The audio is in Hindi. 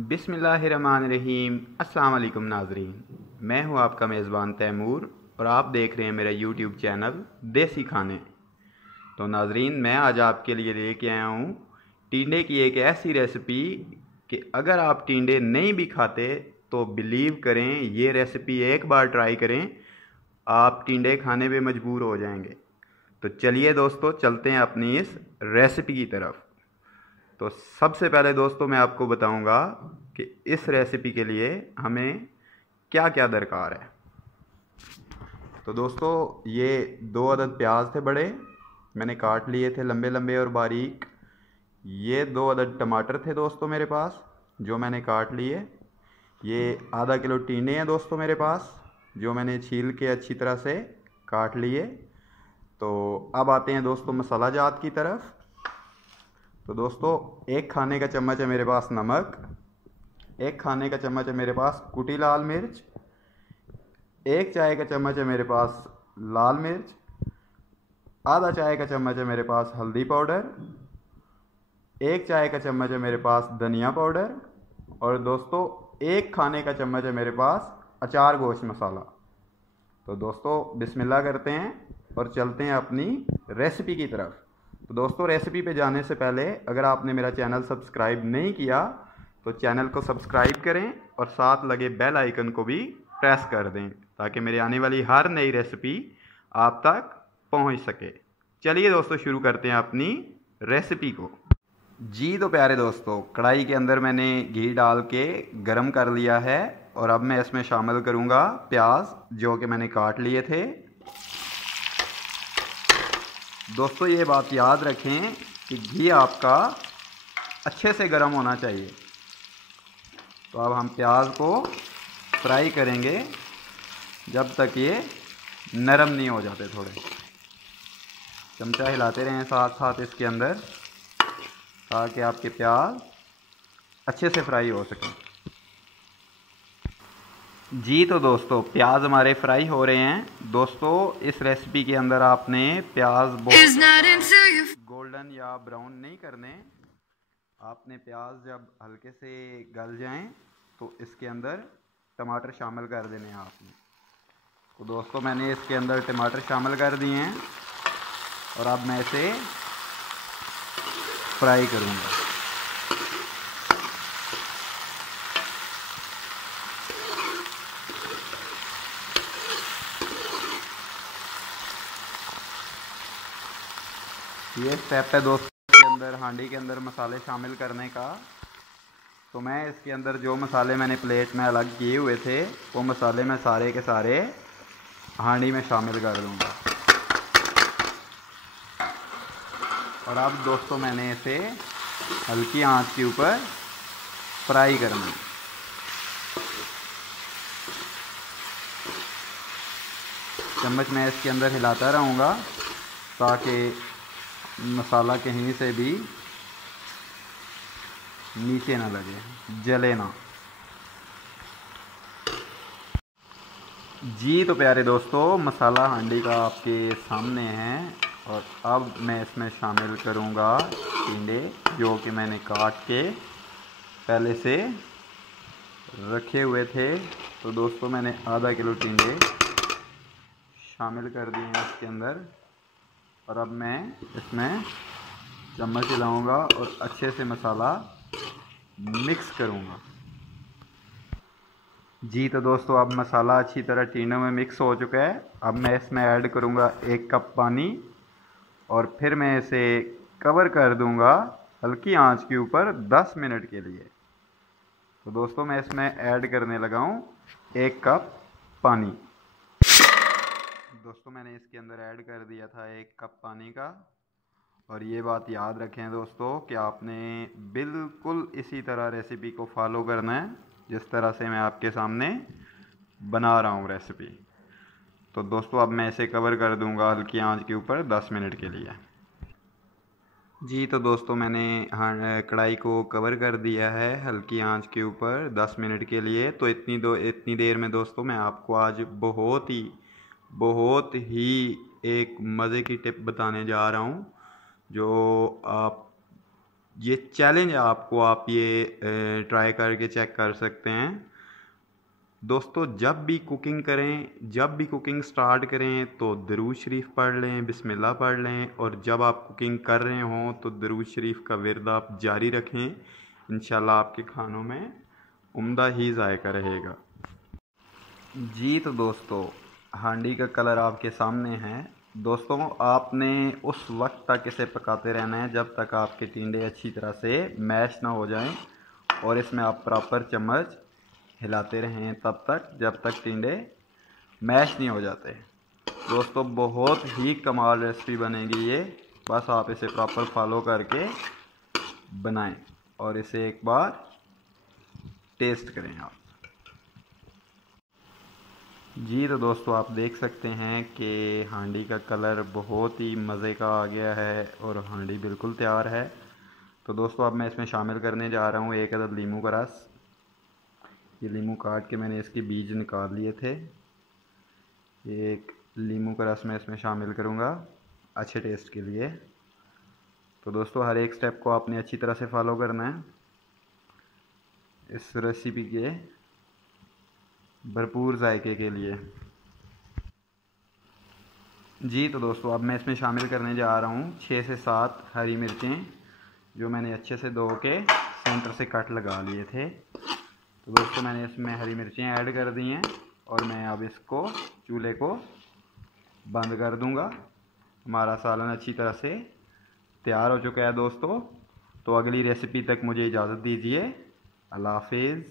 बिस्मिल्लाहिर्रहमानिर्रहीम। अस्सलाम वालेकुम नाजरीन, मैं हूं आपका मेज़बान तैमूर और आप देख रहे हैं मेरा यूट्यूब चैनल देसी खाने। तो नाजरीन, मैं आज आपके लिए लेके आया हूं टिंडे की एक ऐसी रेसिपी कि अगर आप टिंडे नहीं भी खाते तो बिलीव करें, ये रेसिपी एक बार ट्राई करें, आप टिंडे खाने पे मजबूर हो जाएंगे। तो चलिए दोस्तों, चलते हैं अपनी इस रेसिपी की तरफ। तो सबसे पहले दोस्तों मैं आपको बताऊंगा कि इस रेसिपी के लिए हमें क्या क्या दरकार है। तो दोस्तों, ये 2 अदद प्याज थे बड़े, मैंने काट लिए थे लंबे लंबे और बारीक। ये 2 अदद टमाटर थे दोस्तों मेरे पास, जो मैंने काट लिए। ये आधा किलो टींडे हैं दोस्तों मेरे पास, जो मैंने छील के अच्छी तरह से काट लिए। तो अब आते हैं दोस्तों मसाला जात की तरफ। तो दोस्तों, 1 खाने का चम्मच है मेरे पास नमक, 1 खाने का चम्मच है मेरे पास कुटी लाल मिर्च, 1 चाय का चम्मच है मेरे पास लाल मिर्च, आधा चाय का चम्मच है मेरे पास हल्दी पाउडर, 1 चाय का चम्मच है मेरे पास धनिया पाउडर, और दोस्तों 1 खाने का चम्मच है मेरे पास अचार गोश्त मसाला। तो दोस्तों बिस्मिल्लाह करते हैं और चलते हैं अपनी रेसिपी की तरफ। तो दोस्तों, रेसिपी पे जाने से पहले अगर आपने मेरा चैनल सब्सक्राइब नहीं किया तो चैनल को सब्सक्राइब करें और साथ लगे बेल आइकन को भी प्रेस कर दें, ताकि मेरी आने वाली हर नई रेसिपी आप तक पहुंच सके। चलिए दोस्तों, शुरू करते हैं अपनी रेसिपी को। जी तो प्यारे दोस्तों, कढ़ाई के अंदर मैंने घी डाल के गरम कर लिया है और अब मैं इसमें शामिल करूंगा प्याज, जो कि मैंने काट लिए थे। दोस्तों ये बात याद रखें कि घी आपका अच्छे से गर्म होना चाहिए। तो अब हम प्याज को फ्राई करेंगे जब तक ये नरम नहीं हो जाते। थोड़े चमचा हिलाते रहें साथ साथ इसके अंदर, ताकि आपके प्याज अच्छे से फ्राई हो सकें। जी तो दोस्तों, प्याज हमारे फ्राई हो रहे हैं। दोस्तों इस रेसिपी के अंदर आपने प्याज बहुत गोल्डन या ब्राउन नहीं करने। आपने प्याज जब हल्के से गल जाएं तो इसके अंदर टमाटर शामिल कर देने हैं आपने। तो दोस्तों मैंने इसके अंदर टमाटर शामिल कर दिए हैं और अब मैं इसे फ्राई करूँगा। ये स्टेप है दोस्तों के अंदर हांडी के अंदर मसाले शामिल करने का। तो मैं इसके अंदर जो मसाले मैंने प्लेट में अलग किए हुए थे वो मसाले मैं सारे के सारे हांडी में शामिल कर दूंगा। और अब दोस्तों मैंने इसे हल्की आंच के ऊपर फ्राई करना है। चम्मच मैं इसके अंदर हिलाता रहूँगा ताकि मसाला कहीं से भी नीचे ना लगे, जले ना। जी तो प्यारे दोस्तों, मसाला हांडी का आपके सामने है और अब मैं इसमें शामिल करूँगा टिंडे, जो कि मैंने काट के पहले से रखे हुए थे। तो दोस्तों मैंने आधा किलो टिंडे शामिल कर दिए हैं इसके अंदर और अब मैं इसमें चम्मच हिलाऊंगा और अच्छे से मसाला मिक्स करूंगा। जी तो दोस्तों, अब मसाला अच्छी तरह टिंडों में मिक्स हो चुका है। अब मैं इसमें ऐड करूंगा 1 कप पानी और फिर मैं इसे कवर कर दूंगा हल्की आंच के ऊपर 10 मिनट के लिए। तो दोस्तों मैं इसमें ऐड करने लगा हूँ 1 कप पानी। दोस्तों मैंने इसके अंदर ऐड कर दिया था 1 कप पानी का। और ये बात याद रखें दोस्तों कि आपने बिल्कुल इसी तरह रेसिपी को फॉलो करना है जिस तरह से मैं आपके सामने बना रहा हूँ रेसिपी। तो दोस्तों अब मैं इसे कवर कर दूंगा हल्की आंच के ऊपर 10 मिनट के लिए। जी तो दोस्तों मैंने कढ़ाई को कवर कर दिया है हल्की आंच के ऊपर 10 मिनट के लिए। तो इतनी देर में दोस्तों मैं आपको आज बहुत ही एक मज़े की टिप बताने जा रहा हूँ, जो आप ये चैलेंज आपको, आप ये ट्राई करके चेक कर सकते हैं। दोस्तों जब भी कुकिंग करें, जब भी कुकिंग स्टार्ट करें तो दरूद शरीफ पढ़ लें, बिस्मिल्लाह पढ़ लें, और जब आप कुकिंग कर रहे हों तो दरूद शरीफ का विर्द आप जारी रखें। इंशाल्लाह आपके खानों में उम्दा ही जायका रहेगा। जी तो दोस्तों, हांडी का कलर आपके सामने है। दोस्तों आपने उस वक्त तक इसे पकाते रहना है जब तक आपके टिंडे अच्छी तरह से मैश ना हो जाएं, और इसमें आप प्रॉपर चम्मच हिलाते रहें तब तक जब तक टिंडे मैश नहीं हो जाते। दोस्तों बहुत ही कमाल रेसिपी बनेगी ये, बस आप इसे प्रॉपर फॉलो करके बनाएं और इसे एक बार टेस्ट करें आप। जी तो दोस्तों आप देख सकते हैं कि हांडी का कलर बहुत ही मज़े का आ गया है और हांडी बिल्कुल तैयार है। तो दोस्तों अब मैं इसमें शामिल करने जा रहा हूँ 1 अदद लीमू का रस। ये लीमू काट के मैंने इसके बीज निकाल लिए थे। एक लीमू का रस मैं इसमें शामिल करूँगा अच्छे टेस्ट के लिए। तो दोस्तों हर एक स्टेप को आपने अच्छी तरह से फॉलो करना है इस रेसिपी के भरपूर जायके के लिए। जी तो दोस्तों अब मैं इसमें शामिल करने जा रहा हूँ 6 से 7 हरी मिर्चें, जो मैंने अच्छे से धो के सेंटर से कट लगा लिए थे। तो दोस्तों मैंने इसमें हरी मिर्चें ऐड कर दी हैं और मैं अब इसको चूल्हे को बंद कर दूंगा। हमारा सालन अच्छी तरह से तैयार हो चुका है दोस्तों। तो अगली रेसिपी तक मुझे इजाज़त दीजिए। अल्लाह हाफिज़।